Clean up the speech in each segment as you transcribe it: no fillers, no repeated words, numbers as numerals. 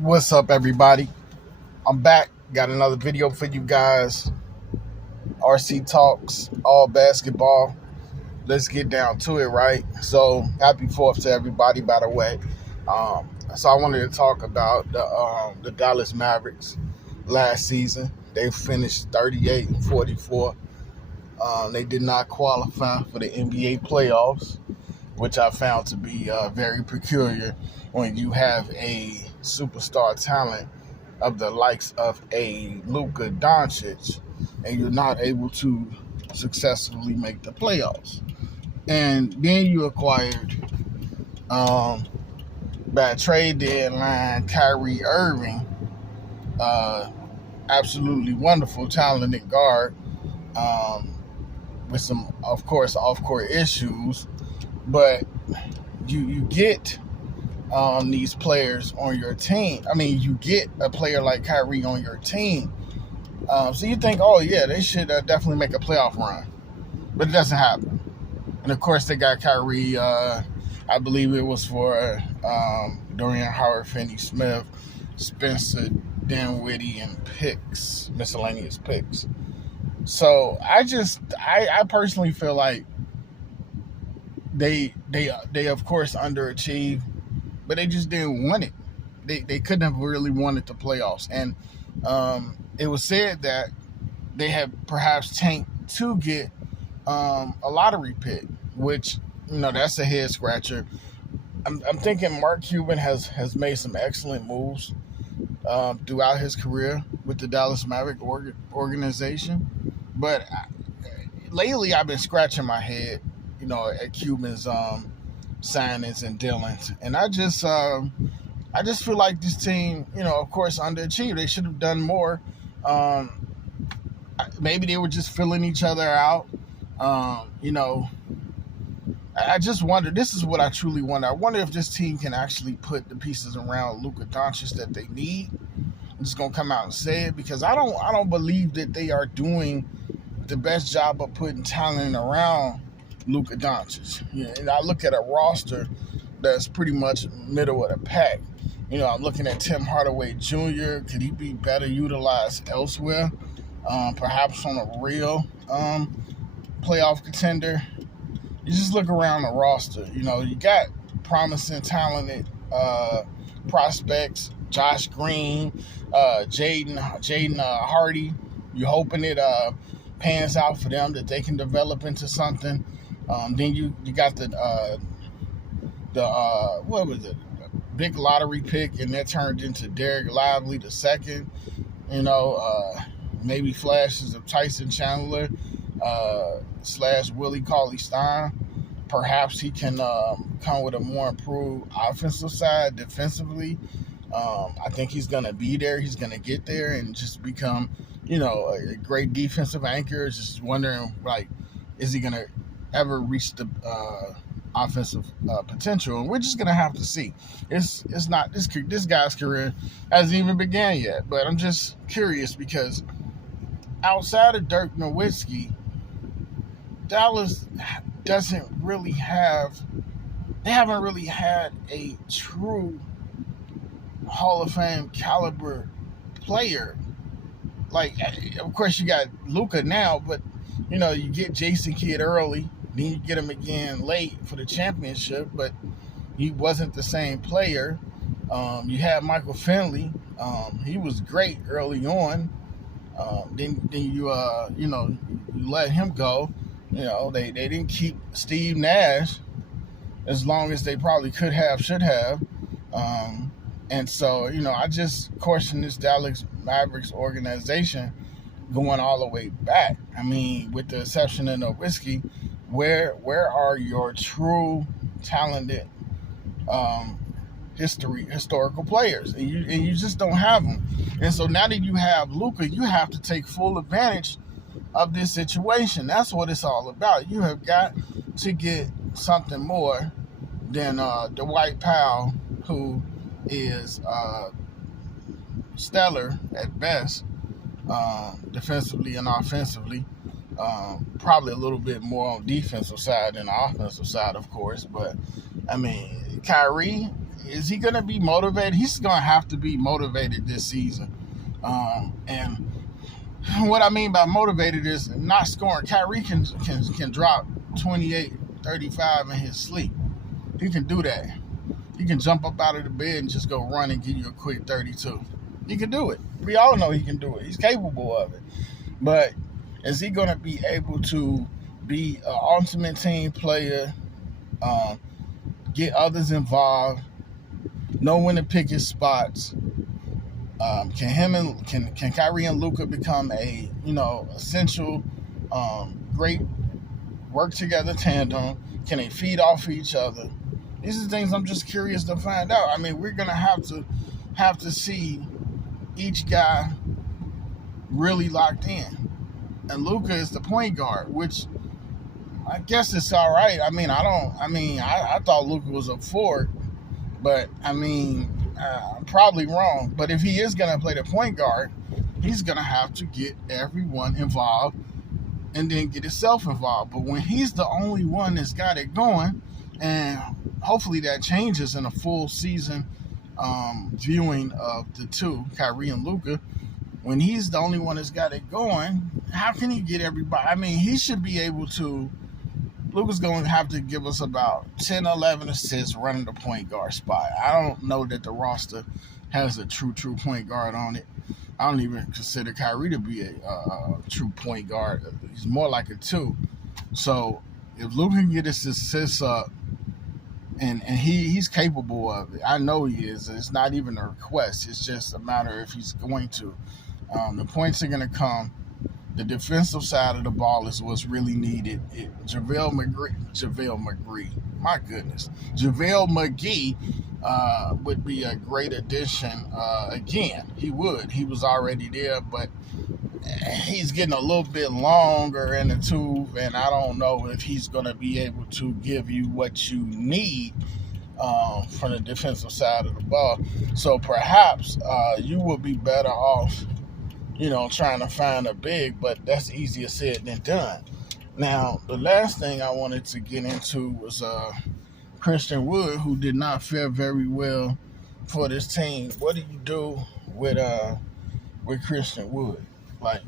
What's up, everybody? I'm back. Got another video for you guys. RC Talks, all basketball. Let's get down to it, right? So, happy 4th to everybody, by the way. So, I wanted to talk about the Dallas Mavericks last season. They finished 38-44. They did not qualify for the NBA playoffs, which I found to be very peculiar when you have a superstar talent of the likes of a Luka Doncic and you're not able to successfully make the playoffs. And then you acquired by trade deadline Kyrie Irving, absolutely wonderful, talented guard, with some, of course, off-court issues, but you get these players on your team. I mean, you get a player like Kyrie on your team. So you think, oh, yeah, they should definitely make a playoff run. But it doesn't happen. And, of course, they got Kyrie, I believe it was for Dorian Howard-Finney-Smith, Spencer Dinwiddie, and picks, miscellaneous picks. So I personally feel like they of course underachieved, but they just didn't want it. They couldn't have really wanted the playoffs. And it was said that they had perhaps tanked to get a lottery pick, which, that's a head scratcher. I'm thinking Mark Cuban has made some excellent moves throughout his career with the Dallas Mavericks organization. But lately I've been scratching my head, at Cuban's signings and dealings. And I just feel like this team, of course, underachieved. They should have done more. Maybe they were just filling each other out. I just wonder, this is what I truly wonder. I wonder if this team can actually put the pieces around Luka Doncic that they need. I'm just going to come out and say it, because I don't believe that they are doing the best job of putting talent around Luka Doncic. And I look at a roster that's pretty much middle of the pack. I'm looking at Tim Hardaway Jr. Could he be better utilized elsewhere? Perhaps on a real playoff contender. You just look around the roster. You got promising, talented prospects. Josh Green, Jaden Hardy. You're hoping it pans out for them, that they can develop into something. Then you got the what was it? Big lottery pick, and that turned into Derek Lively the second. Maybe flashes of Tyson Chandler / Willie Cauley-Stein. Perhaps he can come with a more improved offensive side defensively. I think he's going to be there. He's going to get there and just become, a great defensive anchor. Just wondering, is he going to ever reach the offensive potential? And we're just going to have to see. It's not, this guy's career hasn't even began yet. But I'm just curious, because outside of Dirk Nowitzki, Dallas doesn't really they haven't really had a true Hall of Fame caliber player. Of course, you got Luka now, but you get Jason Kidd early, then you get him again late for the championship, but he wasn't the same player. You had Michael Finley. He was great early on. Then you let him go. They didn't keep Steve Nash as long as they probably should have. And so, I just caution this Dallas Mavericks organization going all the way back. I mean, with the exception of Nowitzki, where are your true talented historical players? And you just don't have them. And so now that you have Luka, you have to take full advantage of this situation. That's what it's all about. You have got to get something more than Dwight Powell, who is stellar at best, defensively and offensively. Probably a little bit more on defensive side than the offensive side, of course. But, I mean, Kyrie, is he going to be motivated? He's going to have to be motivated this season. And what I mean by motivated is not scoring. Kyrie can drop 28, 35 in his sleep. He can do that. He can jump up out of the bed and just go run and give you a quick 32. He can do it. We all know he can do it. He's capable of it. But is he going to be able to be an ultimate team player, get others involved, know when to pick his spots? Can Kyrie and Luka become a essential, great work together tandem? Can they feed off each other? These are things I'm just curious to find out. I mean, we're gonna have to see each guy really locked in. And Luka is the point guard, which I guess it's all right. I thought Luka was a forward, but I'm probably wrong. But if he is going to play the point guard, he's going to have to get everyone involved and then get himself involved. But when he's the only one that's got it going, and hopefully that changes in a full season viewing of the two, Kyrie and Luka, when he's the only one that's got it going, how can he get everybody? I mean, he should be able to. Luka's going to have to give us about 10, 11 assists running the point guard spot. I don't know that the roster has a true point guard on it. I don't even consider Kyrie to be a true point guard. He's more like a 2. So if Luka can get his assists up, and he's capable of it, I know he is. It's not even a request. It's just a matter if he's going to. The points are going to come. The defensive side of the ball is what's really needed. JaVale McGee would be a great addition. Again, he would. He was already there, but he's getting a little bit longer in the tooth, and I don't know if he's going to be able to give you what you need from the defensive side of the ball. So perhaps you will be better off trying to find a big, but that's easier said than done. Now, the last thing I wanted to get into was Christian Wood, who did not fare very well for this team. What do you do with Christian Wood? Like,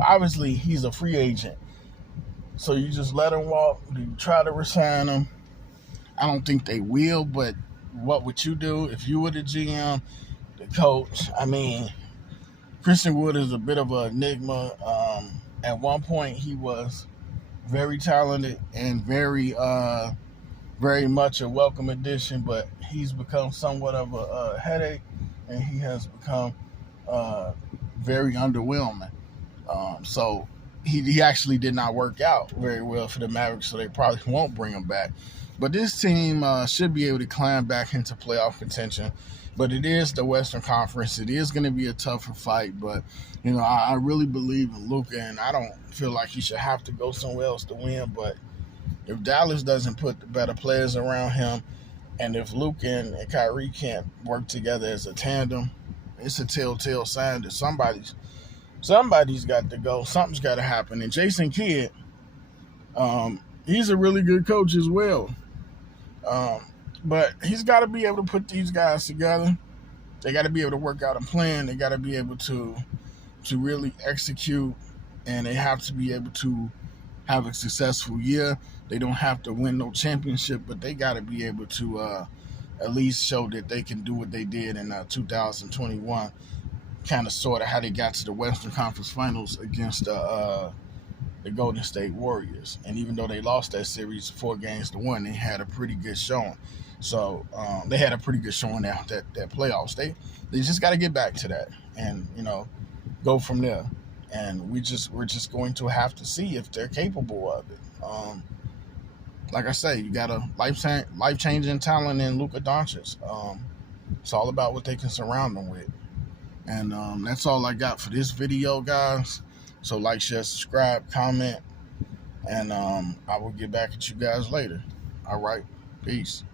obviously, he's a free agent. So you just let him walk? Do you try to resign him? I don't think they will, but what would you do if you were the GM, the coach? I mean, Christian Wood is a bit of an enigma. At one point, he was very talented and very much a welcome addition, but he's become somewhat of a headache, and he has become very underwhelming. So he actually did not work out very well for the Mavericks, so they probably won't bring him back. But this team should be able to climb back into playoff contention. But it is the Western Conference. It is going to be a tougher fight. But, I really believe in Luka, and I don't feel like he should have to go somewhere else to win. But if Dallas doesn't put the better players around him, and if Luka and Kyrie can't work together as a tandem, it's a telltale sign that somebody's got to go. Something's got to happen. And Jason Kidd, he's a really good coach as well. But he's got to be able to put these guys together. They got to be able to work out a plan. They got to be able to really execute, and they have to be able to have a successful year. They don't have to win no championship, but they got to be able to at least show that they can do what they did in 2021, kind of sort of how they got to the Western Conference Finals against the Golden State Warriors. And even though they lost that series 4-1, they had a pretty good showing. So they had a pretty good showing out that playoffs. They just got to get back to that and go from there. And we're just going to have to see if they're capable of it. Like I say, you got a life-changing talent in Luka Doncic. It's all about what they can surround them with. And that's all I got for this video, guys. So like, share, subscribe, comment, and I will get back at you guys later. All right, peace.